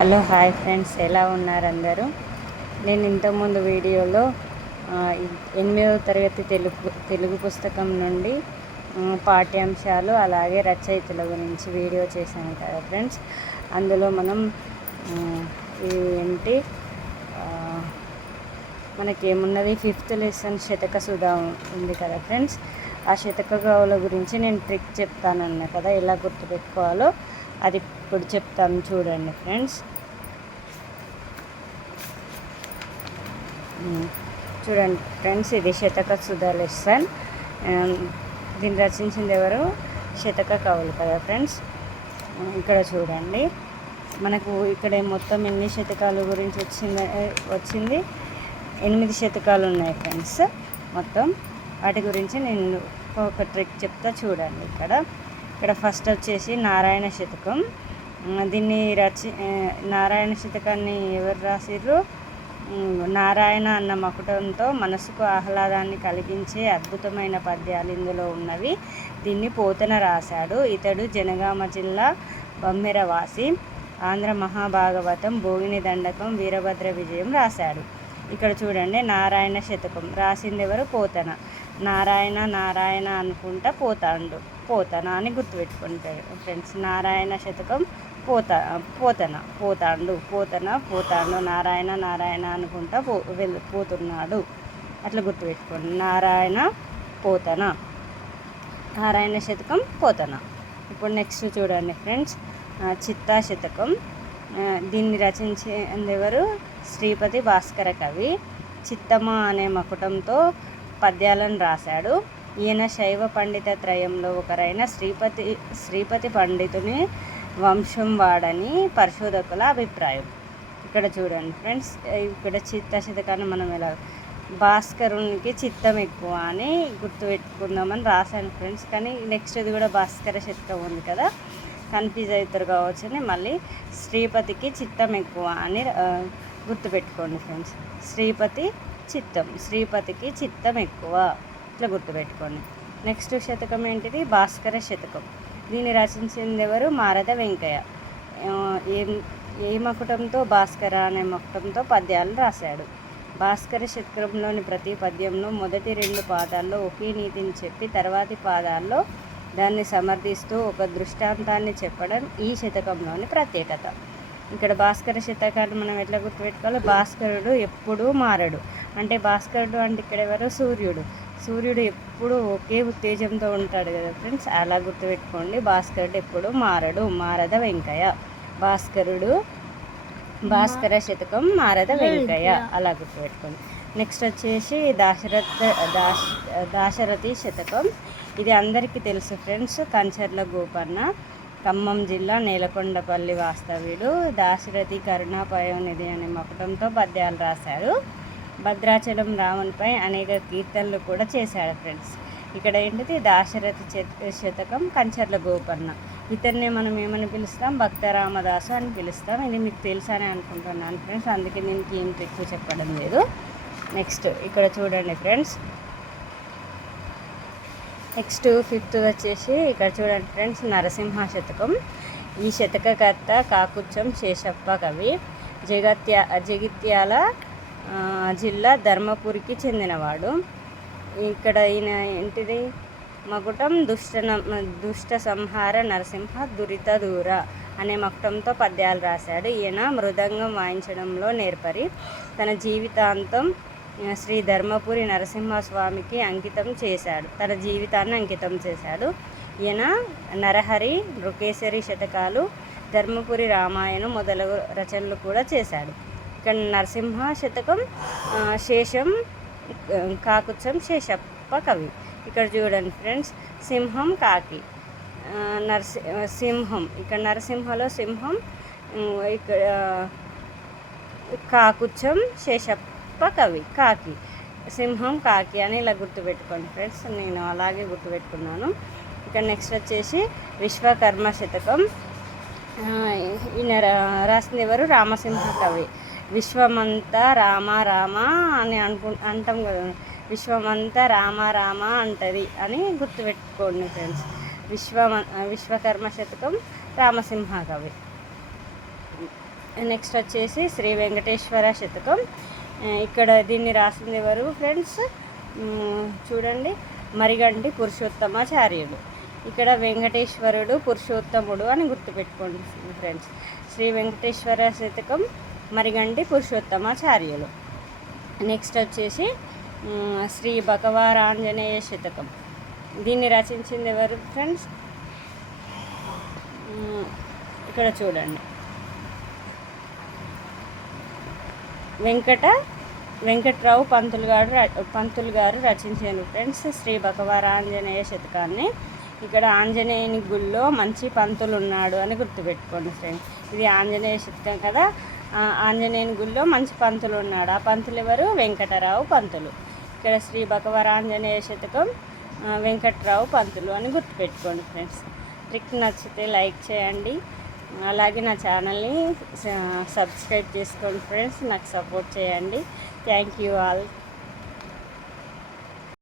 Hello hi friends, ఎలా ఉన్నారు అందరూ? నేను ఇంతకుముందు వీడియోలో 8వ తరగతి తెలుగు పుస్తకం నుండి పాఠ్యాంశాలు అలాగే రచయితల గురించి వీడియో చేశాను కదా ఫ్రెండ్స్. అందులో మనం ఏంటి మనకేమున్నది 5th లెసన్ శతక సుధా ఉంది కదా ఫ్రెండ్స్. ఆ శతక గౌల గురించి నేను ట్రిక్ చెప్తానన్నా కదా, ఎలా గుర్తుపెట్టుకోవాలో అది ఇప్పుడు చెప్తాను చూడండి ఫ్రెండ్స్. చూడండి ఫ్రెండ్స్, ఇది శతక సుధా లెసన్. దీన్ని రచించింది ఎవరు? శతక కవులు కదా ఫ్రెండ్స్. ఇక్కడ చూడండి, మనకు ఇక్కడ మొత్తం ఎన్ని శతకాల గురించి వచ్చింది 8 శతకాలు ఉన్నాయి ఫ్రెండ్స్. మొత్తం వాటి గురించి నేను ఒక ట్రిక్ చెప్తా చూడండి. ఇక్కడ ఫస్ట్ వచ్చేసి నారాయణ శతకం. దీన్ని నారాయణ శతకాన్ని ఎవరు రాసిర్రు? నారాయణ అన్న మకుటంతో మనసుకు ఆహ్లాదాన్ని కలిగించే అద్భుతమైన పద్యాలు ఇందులో ఉన్నవి. దీన్ని పోతన రాశాడు. ఇతడు జనగామ జిల్లా బమ్మెరవాసి. ఆంధ్ర మహాభాగవతం, భోగిని దండకం, వీరభద్ర విజయం రాశాడు. ఇక్కడ చూడండి, నారాయణ శతకం రాసింది ఎవరు? పోతన. నారాయణ నారాయణ అనుకుంటా పోతన అని గుర్తుపెట్టుకుంటాడు ఫ్రెండ్స్. నారాయణ శతకం పోతాండు నారాయణ నారాయణ అనుకుంటా పోతున్నాడు, అట్లా గుర్తుపెట్టుకోండి. నారాయణ శతకం పోతన. ఇప్పుడు నెక్స్ట్ చూడండి ఫ్రెండ్స్, చిత్తా శతకం. దీన్ని రచించింది ఎవరు? శ్రీపతి భాస్కర కవి. చిత్తమ అనే మకుటంతో పద్యాలను రాశాడు. ఈయన శైవ పండిత త్రయంలో ఒకరైన శ్రీపతి పండితుని వంశం వాడని పరిశోధకుల అభిప్రాయం. ఇక్కడ చూడండి ఫ్రెండ్స్, ఇక్కడ చిత్త శతకాన్ని మనం ఎలా భాస్కరునికి చిత్తం ఎక్కువ అని గుర్తుపెట్టుకుందామని రాశాను ఫ్రెండ్స్. కానీ నెక్స్ట్ ఇది కూడా భాస్కర శతకం ఉంది కదా, కన్ఫ్యూజ్ అవుతారు కావచ్చని మళ్ళీ శ్రీపతికి చిత్తం ఎక్కువ అని గుర్తుపెట్టుకోండి ఫ్రెండ్స్. శ్రీపతికి చిత్తం ఎక్కువ, ఇట్లా గుర్తుపెట్టుకోండి. నెక్స్ట్ శతకం ఏంటిది? భాస్కర శతకం. దీన్ని రచించింది ఎవరు? మారద వెంకయ్య. ఏ మకుటంతో? భాస్కర అనే మకుటంతో పద్యాలు రాశాడు. భాస్కర శతకంలోని ప్రతి పద్యంలో మొదటి 2 పాదాల్లో ఒకే నీతిని చెప్పి తర్వాతి పాదాల్లో దాన్ని సమర్థిస్తూ ఒక దృష్టాంతాన్ని చెప్పడం ఈ శతకంలోని ప్రత్యేకత. ఇక్కడ భాస్కర శతకాన్ని మనం ఎట్లా గుర్తుపెట్టుకోవాలి? భాస్కరుడు ఎప్పుడూ మారడు. అంటే భాస్కరుడు అంటే ఇక్కడ ఎవరు? సూర్యుడు ఎప్పుడు ఒకే ఉత్తేజంతో ఉంటాడు కదా ఫ్రెండ్స్, అలా గుర్తుపెట్టుకోండి. భాస్కరుడు ఎప్పుడు మారడు. మారద వెంకయ్య. భాస్కర శతకం మారద వెంకయ్య, అలా గుర్తుపెట్టుకోండి. నెక్స్ట్ వచ్చేసి దాశరథి శతకం. ఇది అందరికీ తెలుసు ఫ్రెండ్స్. కంచర్ల గోపన్న, ఖమ్మం జిల్లా నేలకొండపల్లి వాస్తవ్యుడు. దాశరథి కరుణాపయోనిధి అనే మకుటంతో పద్యాలు రాశాడు. భద్రాచలం రామునిపై అనేక కీర్తనలు కూడా చేశాడు ఫ్రెండ్స్. ఇక్కడ ఏంటిది? దాశరథి శతకం, కంచర్ల గోపన్న. ఇతన్నే మనం ఏమని పిలుస్తాం? భక్త రామదాసు అని పిలుస్తాం. ఇది మీకు తెలుసా అని అనుకుంటున్నాను ఫ్రెండ్స్, అందుకే నేను ఏం ఎక్కువ చెప్పడం లేదు. నెక్స్ట్ ఇక్కడ చూడండి ఫ్రెండ్స్, నెక్స్ట్ 5th వచ్చేసి ఇక్కడ చూడండి ఫ్రెండ్స్, నరసింహ శతకం. ఈ శతకకర్త కాకుచ్చం శేషప్ప కవి. జగిత్యాల జిల్లా ధర్మపురికి చెందినవాడు. ఇక్కడ ఈయన ఏంటిది? మకుటం దుష్ట సంహార నరసింహ దురిత దూర అనే మకుటంతో పద్యాలు రాశాడు. ఈయన మృదంగం వాయించడంలో నేర్పరి. తన జీవితాంతం శ్రీ ధర్మపురి నరసింహస్వామికి తన జీవితాన్ని అంకితం చేశాడు. ఈయన నరహరి, నృకేశరి శతకాలు, ధర్మపురి రామాయణం మొదలగు రచనలు కూడా చేశాడు. ఇక్కడ నరసింహ శతకం శేషం కాకుచ్చం శేషప్ప కవి. ఇక్కడ చూడండి ఫ్రెండ్స్, సింహం కాకి. సింహం, ఇక్కడ నరసింహలో సింహం, ఇక్కడ కాకుచ్చం శేషప్ప కవి. కాకి, సింహం కాకి అని ఇలా గుర్తుపెట్టుకోండి ఫ్రెండ్స్. నేను అలాగే గుర్తుపెట్టుకున్నాను. ఇక్కడ నెక్స్ట్ వచ్చేసి విశ్వకర్మ శతకం. ఈయన రాసింది ఎవరు? రామసింహ కవి. విశ్వమంతా రామ అని అంటాం కదా, విశ్వమంతా రామ అంటది అని గుర్తుపెట్టుకోండి ఫ్రెండ్స్. విశ్వకర్మ శతకం రామసింహ కవి. నెక్స్ట్ వచ్చేసి శ్రీ వెంకటేశ్వర శతకం. ఇక్కడ దీన్ని రాసింది ఎవరు ఫ్రెండ్స్ చూడండి, మరిగంటి పురుషోత్తమాచార్యులు. ఇక్కడ వెంకటేశ్వరుడు పురుషోత్తముడు అని గుర్తుపెట్టుకోండి ఫ్రెండ్స్. శ్రీ వెంకటేశ్వర శతకం, మరిగంటి పురుషోత్తమాచార్యులు. నెక్స్ట్ వచ్చేసి శ్రీ భగవారాంజనేయ శతకం. దీన్ని రచించింది ఎవరు ఫ్రెండ్స్ ఇక్కడ చూడండి, వెంకట్రావు పంతులు గారు రచించారు ఫ్రెండ్స్ శ్రీ భగవారాంజనేయ శతకాన్ని. ఇక్కడ ఆంజనేయుని గుళ్ళో మంచి పంతులు ఉన్నాడు అని గుర్తుపెట్టుకోండి ఫ్రెండ్స్. ఇది ఆంజనేయ శతకం కదా, ఆంజనేయుని గుళ్ళో మంచి పంతులు ఉన్నాడు. ఆ పంతులు ఎవరు? వెంకటరావు పంతులు. ఇక్కడ శ్రీ భగవారాంజనేయ శతకం, వెంకట్రావు పంతులు అని గుర్తుపెట్టుకోండి ఫ్రెండ్స్. ట్రిక్ నచ్చితే లైక్ చేయండి, అలాగే నా ఛానల్ని సబ్స్క్రైబ్ చేసుకోండి ఫ్రెండ్స్. నాకు సపోర్ట్ చేయండి. Thank you all.